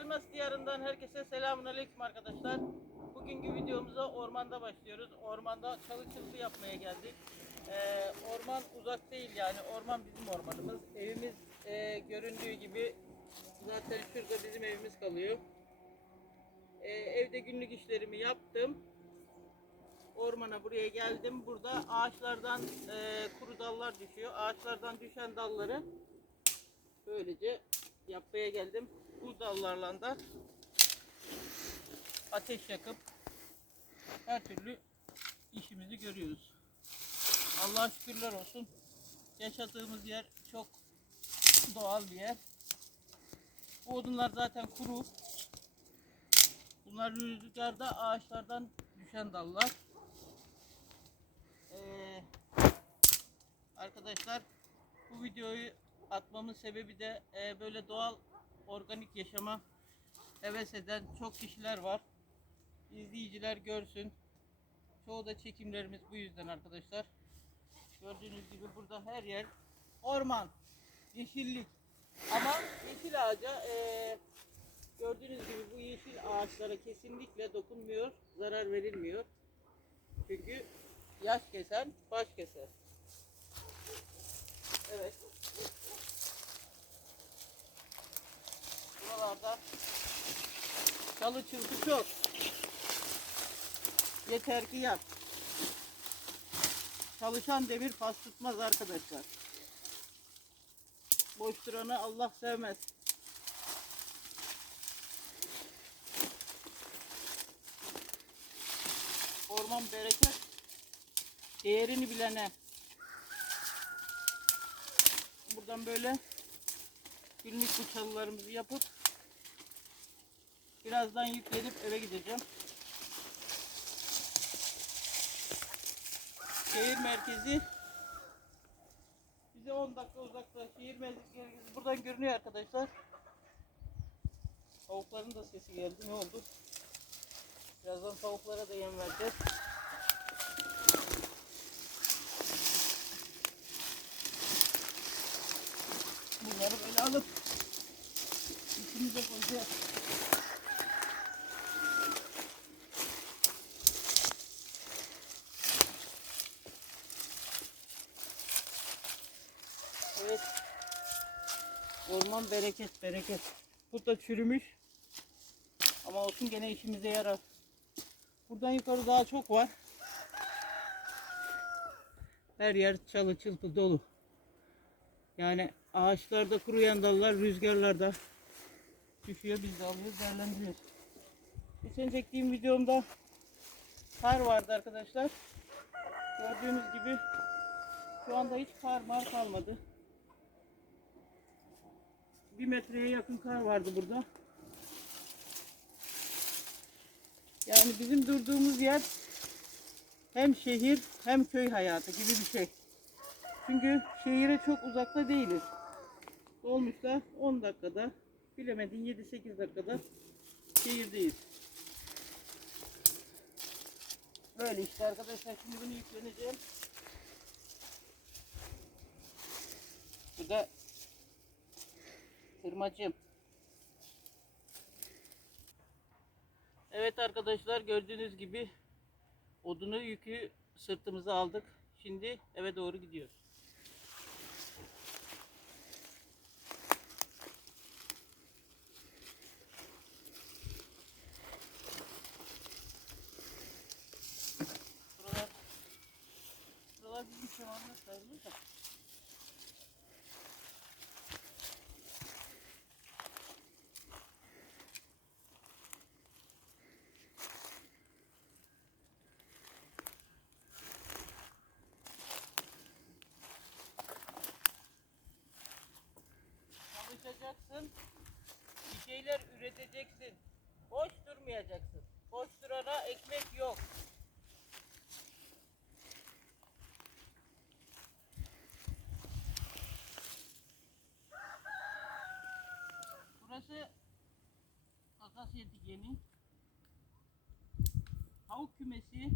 Elmas Diyarı'ndan herkese selamun aleyküm arkadaşlar. Bugünkü videomuza ormanda başlıyoruz. Ormanda çalı çılgı yapmaya geldik. Ee, orman uzak değil yani orman bizim ormanımız. Evimiz e, göründüğü gibi zaten şurada bizim evimiz kalıyor. Ee, evde günlük işlerimi yaptım. Ormana buraya geldim. Burada ağaçlardan e, kuru dallar düşüyor. Ağaçlardan düşen dalları böylece yapmaya geldim. Bu dallarla da ateş yakıp her türlü işimizi görüyoruz. Allah'a şükürler olsun. Yaşadığımız yer çok doğal bir yer. Bu odunlar zaten kuru. Bunlar rüzgarda ağaçlardan düşen dallar. Ee, arkadaşlar bu videoyu atmamın sebebi de e, böyle doğal organik yaşama heves eden çok kişiler var. İzleyiciler görsün. Çoğu da çekimlerimiz bu yüzden arkadaşlar. Gördüğünüz gibi burada her yer orman, yeşillik. Ama yeşil ağaca e, gördüğünüz gibi bu yeşil ağaçlara kesinlikle dokunmuyor, zarar verilmiyor. Çünkü yaş kesen baş keser. Evet. Buralarda çalı çılgı çok. Yeter ki yap. Çalışan demir pas tutmaz arkadaşlar. Boş duranı Allah sevmez. Orman bereket. Değerini bilene. Buradan böyle günlük bu çalılarımızı yapıp birazdan yüklenip eve gideceğim. Şehir merkezi bize 10 dakika uzakta. Şehir merkezi buradan görünüyor arkadaşlar. Tavukların da sesi geldi. Ne oldu? Birazdan tavuklara da yem vereceğiz. Orman bereket bereket. Bu da çürümüş. Ama olsun gene işimize yarar. Buradan yukarı daha çok var. Her yer çalı çılpı dolu. Yani ağaçlarda kuruyan dallar rüzgarlarda düşüyor. Biz de alıyoruz değerlendiriyoruz. Geçen çektiğim videomda kar vardı arkadaşlar. Gördüğünüz gibi şu anda hiç kar mar kalmadı. Bir metreye yakın kar vardı burada. Yani bizim durduğumuz yer hem şehir hem köy hayatı gibi bir şey. Çünkü şehire çok uzakta değiliz. Dolmuşta 10 dakikada, bilemedin 7-8 dakikada şehirdeyiz. Böyle işte arkadaşlar şimdi bunu yükleneceğim. Bu da tırmacım. Evet arkadaşlar gördüğünüz gibi odunu yükü sırtımıza aldık. Şimdi eve doğru gidiyoruz. Buralar, buralar bizim şamanlar sayılır da. Çalışacaksın. Bir şeyler üreteceksin. Boş durmayacaksın. Boş durana ekmek yok. Burası Akasya Dikeni. Tavuk kümesi.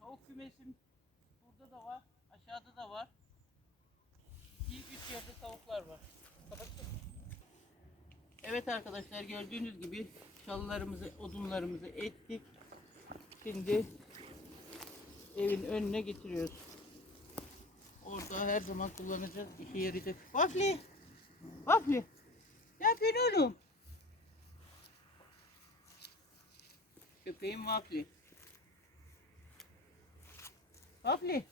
Tavuk kümesim burada da var. Aşağıda da var. Tavuklar var. Evet arkadaşlar gördüğünüz gibi çalılarımızı, odunlarımızı ektik. Şimdi evin önüne getiriyoruz. Orada her zaman kullanacağız. işe yarayacak. Vafli! Vafli! Ne yapıyorsun oğlum? Köpeğim Vafli. Vafli.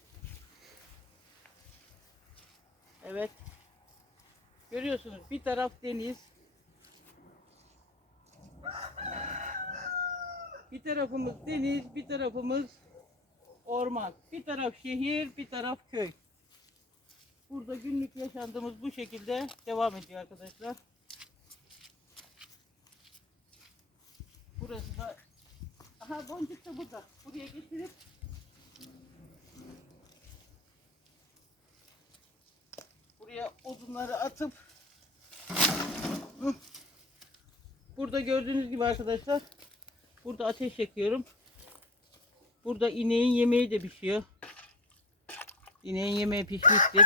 Evet. Görüyorsunuz bir taraf deniz. Bir tarafımız deniz, bir tarafımız orman. Bir taraf şehir, bir taraf köy. Burada günlük yaşantımız bu şekilde devam ediyor arkadaşlar. Burası da Aha boncuk da burada. Buraya getirip buraya odunları atıp. Burada gördüğünüz gibi arkadaşlar burada ateş yakıyorum. Burada ineğin yemeği de pişiyor. İneğin yemeği pişmiştir.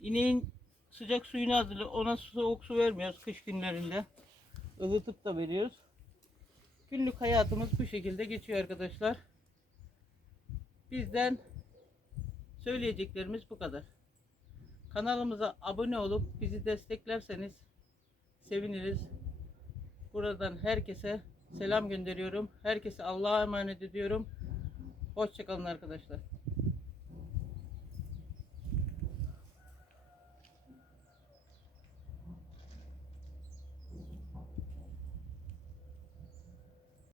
İneğin sıcak suyunu hazırlı. Ona soğuk su vermiyoruz kış günlerinde. Ilıtıp da veriyoruz. Günlük hayatımız bu şekilde geçiyor arkadaşlar. Bizden söyleyeceklerimiz bu kadar. Kanalımıza abone olup bizi desteklerseniz seviniriz. Buradan herkese selam gönderiyorum. Herkese Allah'a emanet ediyorum. Hoşçakalın arkadaşlar.